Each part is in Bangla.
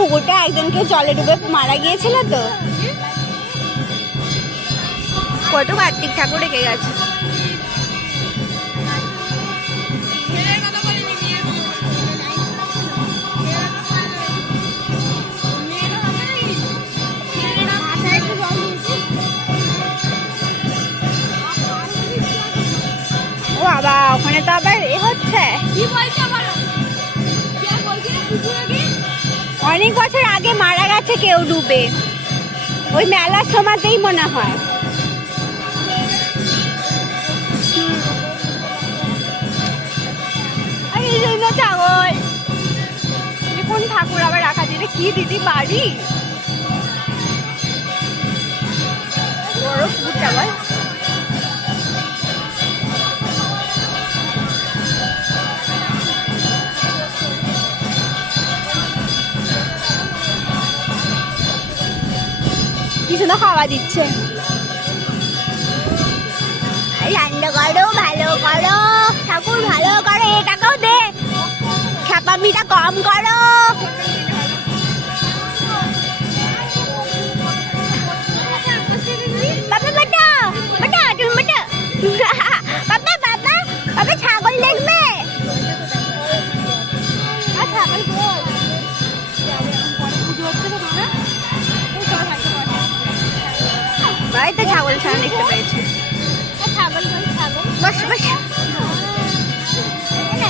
পুকুরটা একজনকে জলে ডুবে মারা গিয়েছিল তো, কত কার্তিক ঠাকুর রেখে গেছে। ও বাবা, ওখানে তো আবার এ হচ্ছে, অনেক বছর আগে মারা গেছে কেউ ডুবে, ওই মেলার সময়তেই মনে হয়। ছাগল কোন ঠাকুর আবার রাখা যেটা কি দিদি বাড়ি বড় পুকুরটা আবার। কিছু না খাওয়া দিচ্ছে, রান্না করো ভালো করো ঠাকুর, ভালো করো, এটাকেও দে, ছাপামিটা কম করো। বাবা বাটা বাটা তুমি বাটা বাবা বাবা বাবা ছাগল দেখবে, ছাগল ভাই তো ছাগল ছাড়া দেখতে পেয়েছি, বস বস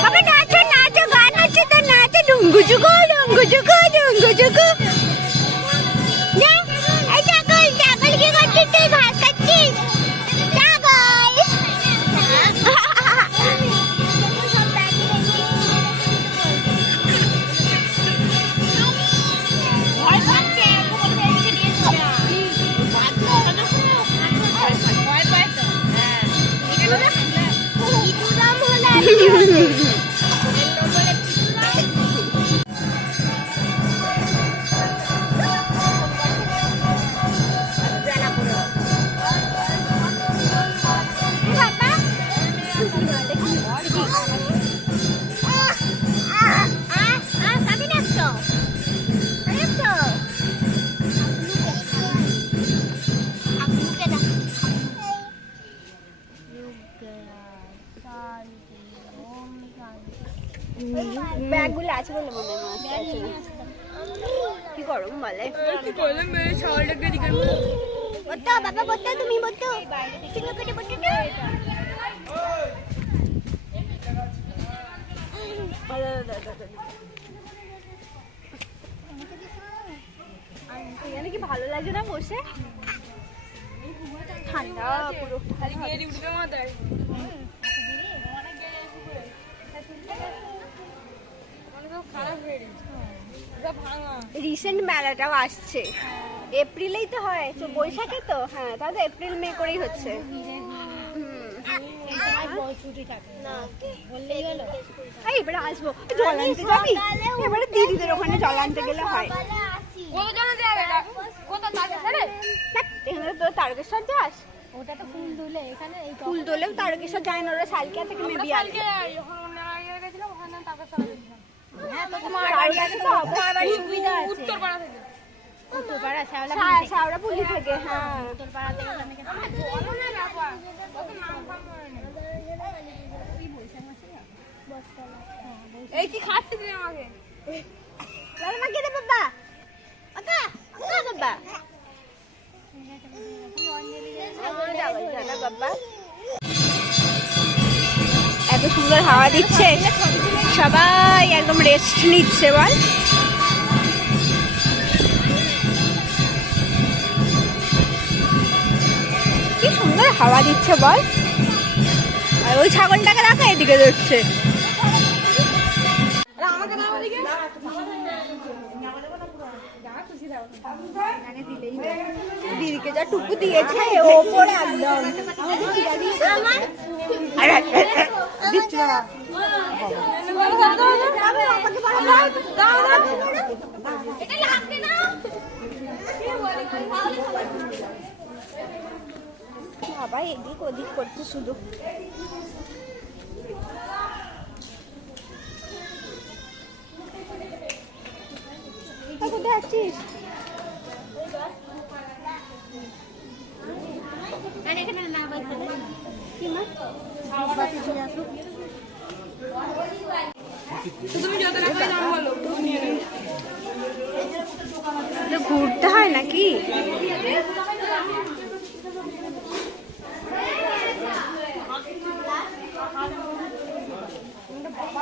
বাবা, নাচো নাচো, গান হচ্ছে তো নাচো, ডুঙ্গু চুকু ডুঙ্গু চুকু ডুঙ্গু চুকু। এই ছাগল, ছাগল কি করছিস তুই, ঘাস খাচ্ছিস? ছাগল ব্যাগগুলো আছে বলে মনে হয়, কি গরম বলে বাবা, বলতে তুমি বলতো এখানে কি ভালো লাগে না বসে, ঠান্ডা পুরো রিসেন্ট মেলাটাও আসছে, এপ্রিলেই তো হয়, বৈশাখে তো, হ্যাঁ তাহলে এপ্রিল মে করেই হচ্ছে। এবারে আসবো, জল আনতে যাবি, এবারে দিদিদের ওখানে জল আনতে গেলে হয়। এখানে তো তারকেশ্বর যাস, ওটা তো ফুল তোলে, এখানে ফুল তোলেও তারকেশ্বর যায় না, ওরা শালকিয়া থেকে মেবি আনে। হ্যাঁ তো তোমার সুবিধা আছে, উত্তরপাড়া থেকে, উত্তরপাড়া শাওড়াপুলি থেকে, হ্যাঁ উত্তরপাড়া থেকে এই কি খাচ্ছিস তুই আমাকে, লালমা কে রে বাবা, ওটা বাবা বাবা, এত সুন্দর হাওয়া দিচ্ছে, সবাই একদম রেস্ট নিচ্ছে বল। কি সুন্দর হাওয়া দিচ্ছে বল, আর ওই ছাগলটাকে দেখো এদিকে ধরছে। দিদিকে যা টুকু দিয়েছে ওপরে একদম দিচ্ছি না, বাবা এদিক ওদিক করছে শুধু। যাচ্ছিস? কি মা? ঘুরতে হয় নাকি?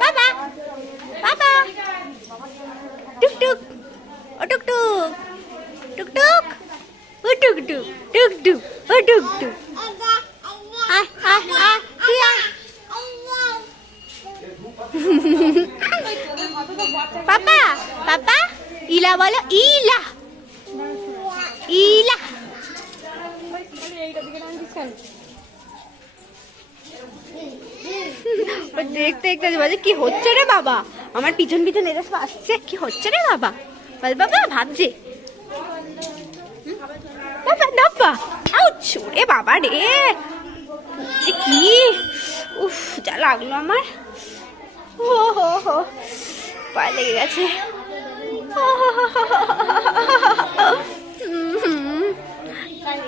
বাবা বাবা টুকটুক ও টুকটুক টুকটুক ও টুকটুক টুকটুক ও টুকটুক আয় আয় আয় তুই আয়। পাপা পাপা ইলা বলো ইলা ইলা। দেখতে দেখতে বলে কি হচ্ছে রে বাবা, আমার পিছন পিছন এরা সব আসছে, কি হচ্ছে রে বাবা? বল বাবা ভাবছে বাবা বাবা আউচ রে বাবা রে, এ কি উফ যা লাগলো আমার। ও হো হো পায়ে লেগে গেছে।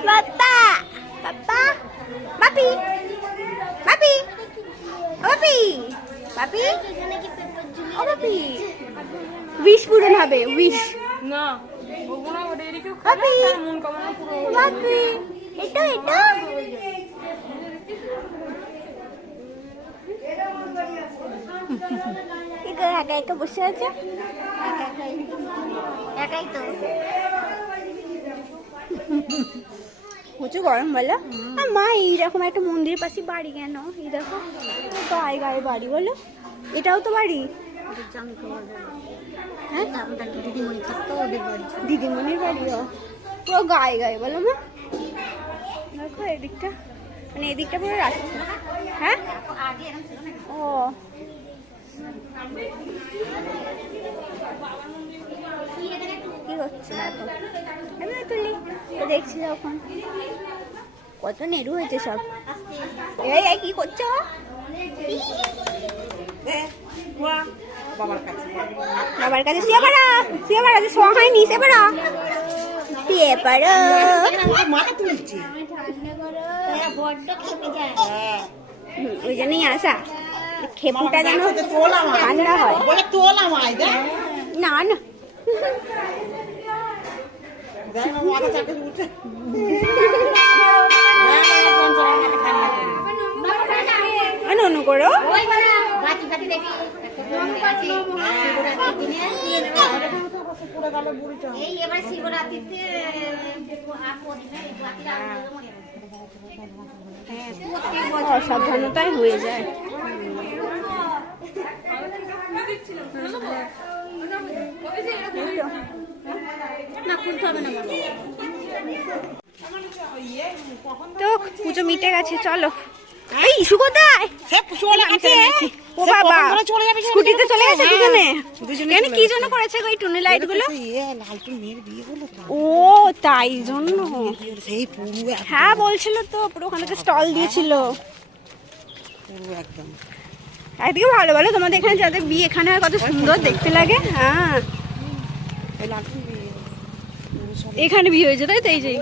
বাবা বাবা বাপি বাপি বাপি বাপি ও বাপি উইশ পূরণ হবে, উইশ না ওগুলো ওটা এদিকে বাপি মন কামনা পুরো বাপি এটা এটা একা একা বসে আছে, একাই তো প্রচুর গরম বলো। আর মা এইরকম একটা মন্দির পাশে বাড়ি কেন? এই দেখো গায়ে গায়ে বাড়ি বলো, এটাও তো বাড়ি। হ্যাঁ দিদিমণি থাকতো, ওদের বাড়ি দিদিমণির বাড়িও পুরো গায়ে গায়ে বলো মা। দেখো এদিকটা, মানে এদিকটা পুরো রাস্তা। হ্যাঁ ও কি হচ্ছে এখন? আমি তুলি দেখছি যখন কত নেড়ু হয়েছে সব। এই এই কি করছো? বাবার কাছে শুয়ে পড়া, শুয়ে পড়া, শোয়া হয়নি, শুয়ে পড়া, শুয়ে পড়ো। ওই জন্যই আসা, খেপুটা যেন ঠান্ডা হয়। না না অনু করো অসাবধানতায় হয়ে যায়। তো পুজো মিটে গেছে, চলো। এই ইস্যু কোথায়? ও বাবা স্কুটিতে চলে গেছে দুজনে। কেন কি জন্য করেছে ওই টুনি লাইট গুলো? ও তাই জন্য। হ্যাঁ বলছিল তো, পুরো ওখানে স্টল দিয়েছিল একদম। একদিকে ভালো বলো, তোমাদের এখানে যাদের বিয়ে এখানে হয় কত সুন্দর দেখতে লাগে। হ্যাঁ এখানে বিয়ে হয়েছে তাই তো? এই যে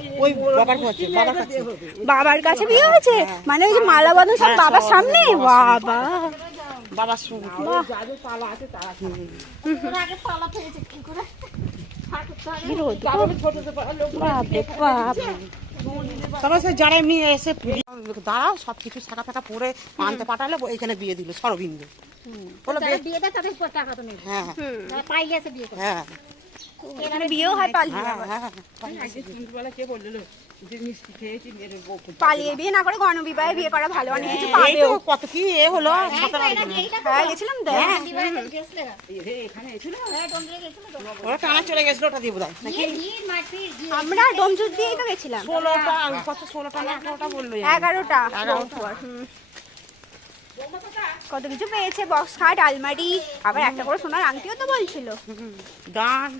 বাবার কাছে বিয়ে হয়েছে, মানে ওই যে মালা বাঁধন সব বাবার সামনে। বাবা বাবার যারা এমনি এসে দাঁড়াও সবকিছু শাখা ফাঁকা পরে আনতে পাঠালে এখানে বিয়ে দিল সরবিন্দু। হ্যাঁ হ্যাঁ এখানে বিয়েও হয়, পালিয়ে পালিয়ে বিয়ে না করে গণবিবাহে বিয়ে করা ভালো, অনেক কিছু পাবে। কত কি এ হলো। হ্যাঁ গেছিলাম তো, ওরা টানা চলে গেছিল ওটা দিয়ে বোধহয় নাকি। আমরা ডোমচুর দিয়েই তো গেছিলাম। 16টা কত 16টা না 18টা বললো। 11টা কত কিছু পেয়েছে, বক্স খাট, আলমারি, আবার একটা করে সোনার আংটিও তো বলছিল। গান